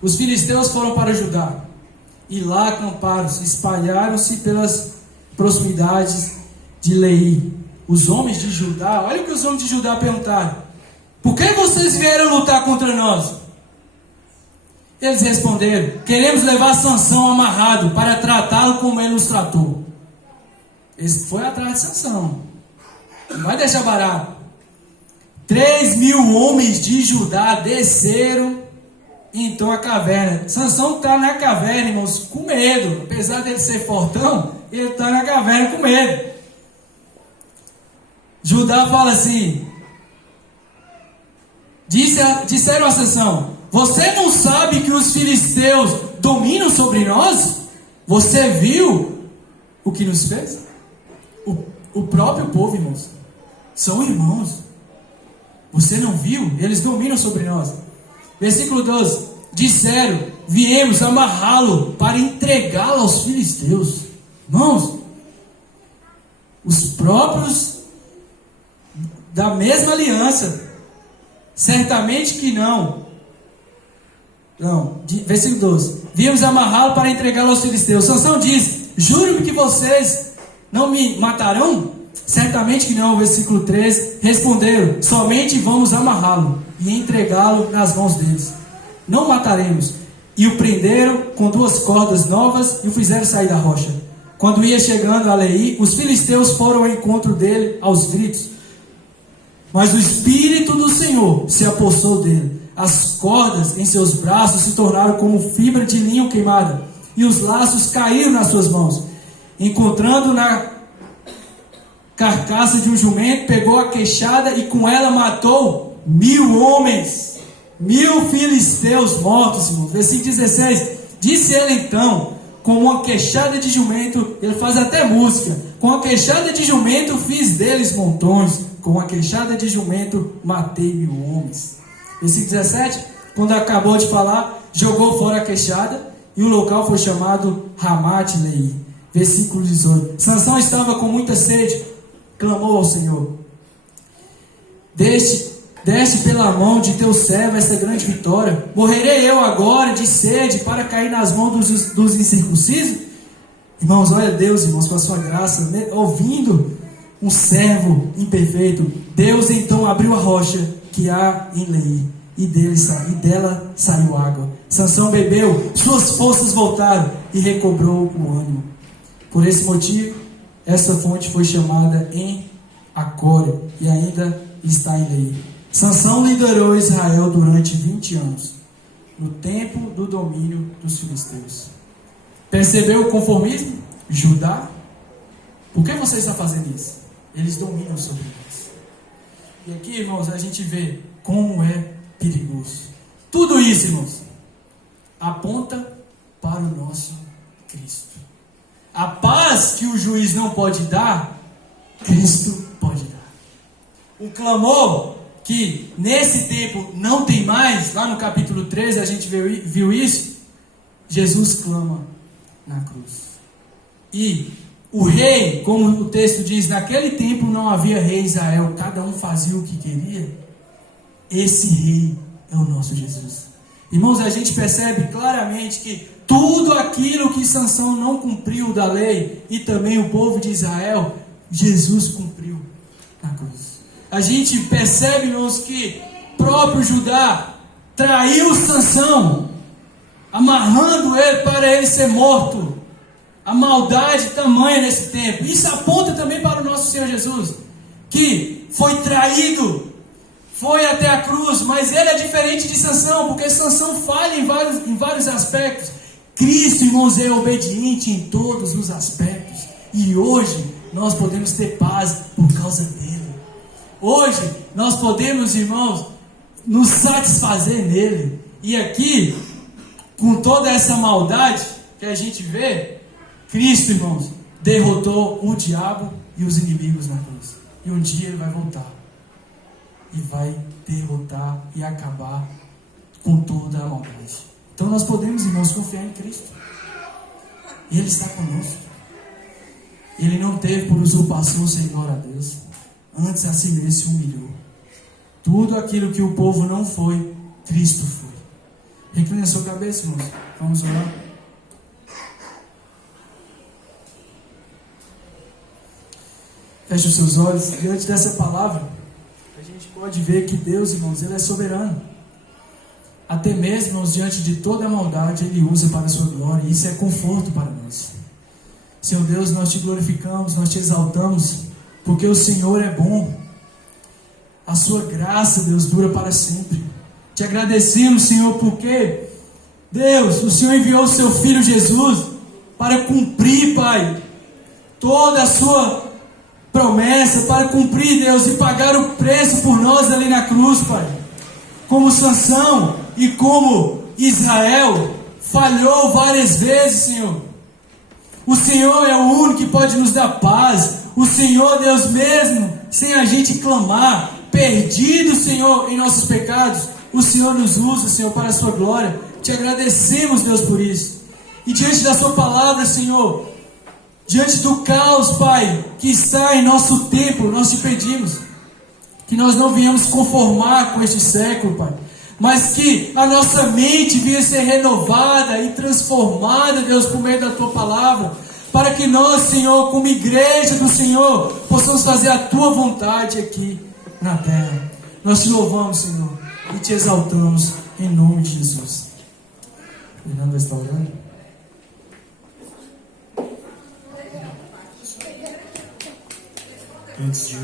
Os filisteus foram para Judá, e lá acamparam-se, espalharam-se pelas proximidades de Leí. Os homens de Judá, olha o que os homens de Judá perguntaram: por que vocês vieram lutar contra nós? Eles responderam: queremos levar Sansão amarrado para tratá-lo como ele nos tratou. Esse foi atrás de Sansão. Não vai deixar barato. 3.000 homens de Judá desceram então a caverna. Sansão está na caverna, irmãos, com medo. Apesar dele ser fortão, ele está na caverna com medo. Judá fala assim: disseram a Sansão: você não sabe que os filisteus dominam sobre nós? Você viu o que nos fez? O próprio povo, irmãos, são irmãos. Você não viu? Eles dominam sobre nós. Versículo 12. Disseram: viemos amarrá-lo para entregá-lo aos filisteus. Irmãos, os próprios da mesma aliança. Certamente que não. Versículo 12. Viemos amarrá-lo para entregá-lo aos filisteus. Sansão diz: juro-me que vocês não me matarão? Certamente que não. Versículo 13. Responderam: somente vamos amarrá-lo e entregá-lo nas mãos deles. Não mataremos. E o prenderam com 2 cordas novas e o fizeram sair da rocha. Quando ia chegando a Leí, os filisteus foram ao encontro dele aos gritos. Mas o Espírito do Senhor se apossou dele. As cordas em seus braços se tornaram como fibra de linho queimada, e os laços caíram nas suas mãos. Encontrando na carcaça de um jumento, pegou a queixada e com ela matou 1.000 homens. 1.000 filisteus mortos, irmãos. Versículo 16. Disse ele então: com uma queixada de jumento, ele faz até música. Com a queixada de jumento fiz deles montões. Com a queixada de jumento matei 1.000 homens. Versículo 17. Quando acabou de falar, jogou fora a queixada, e o local foi chamado Ramate-Leí. Versículo 18. Sansão estava com muita sede, clamou ao Senhor: deste pela mão de teu servo esta grande vitória. Morrerei eu agora de sede para cair nas mãos dos incircuncisos? Irmãos, olha Deus, irmãos, com a sua graça, né? Ouvindo um servo imperfeito, Deus então abriu a rocha que há em Leí, e dela saiu água. Sansão bebeu, suas forças voltaram e recobrou o ânimo. Por esse motivo, essa fonte foi chamada em Acória e ainda está em Leí. Sansão liderou Israel durante 20 anos, no tempo do domínio dos filisteus. Percebeu o conformismo? Judá, por que você está fazendo isso? Eles dominam sobre nós. E aqui, irmãos, a gente vê como é perigoso. Tudo isso, irmãos, aponta para o nosso Cristo. A paz que o juiz não pode dar, Cristo pode dar. O clamor que nesse tempo não tem mais, lá no capítulo 13 a gente viu isso, Jesus clama na cruz. E o rei, como o texto diz, naquele tempo não havia rei em Israel, cada um fazia o que queria. Esse rei é o nosso Jesus. Irmãos, a gente percebe claramente que tudo aquilo que Sansão não cumpriu da lei, e também o povo de Israel, Jesus cumpriu na cruz. A gente percebe, irmãos, que próprio Judá traiu Sansão, amarrando ele para ele ser morto. A maldade tamanha nesse tempo. Isso aponta também para o nosso Senhor Jesus, que foi traído, foi até a cruz, mas ele é diferente de Sansão, porque Sansão falha em vários aspectos. Cristo, irmãos, é obediente em todos os aspectos. E hoje nós podemos ter paz por causa dele. Hoje nós podemos, irmãos, nos satisfazer nele. E aqui, com toda essa maldade que a gente vê, Cristo, irmãos, derrotou o diabo e os inimigos na cruz. E um dia ele vai voltar. E vai derrotar e acabar com toda a maldade. Então nós podemos, irmãos, confiar em Cristo. Ele está conosco. Ele não teve por usurpação sem glória a Deus. Antes a si mesmo se humilhou. Tudo aquilo que o povo não foi, Cristo foi. Recline a sua cabeça, irmãos. Vamos orar. Feche os seus olhos. Diante dessa palavra, a gente pode ver que Deus, irmãos, Ele é soberano. Até mesmo, irmãos, diante de toda a maldade, Ele usa para a sua glória. E isso é conforto para nós. Senhor Deus, nós te glorificamos, nós te exaltamos, porque o Senhor é bom. A sua graça, Deus, dura para sempre. Te agradecemos, Senhor, porque, Deus, o Senhor enviou o seu Filho Jesus para cumprir, Pai, toda a sua promessa, para cumprir, Deus, e pagar o preço por nós ali na cruz, Pai. Como Sansão e como Israel falhou várias vezes, Senhor. O Senhor é o único que pode nos dar paz. O Senhor, Deus mesmo, sem a gente clamar, perdido, Senhor, em nossos pecados, o Senhor nos usa, Senhor, para a sua glória. Te agradecemos, Deus, por isso. E diante da sua palavra, Senhor, diante do caos, Pai, que está em nosso tempo, nós te pedimos que nós não venhamos conformar com este século, Pai, mas que a nossa mente venha ser renovada e transformada, Deus, por meio da Tua palavra, para que nós, Senhor, como igreja do Senhor, possamos fazer a Tua vontade aqui na terra. Nós te louvamos, Senhor, e te exaltamos em nome de Jesus. Fernando está orando? Antes de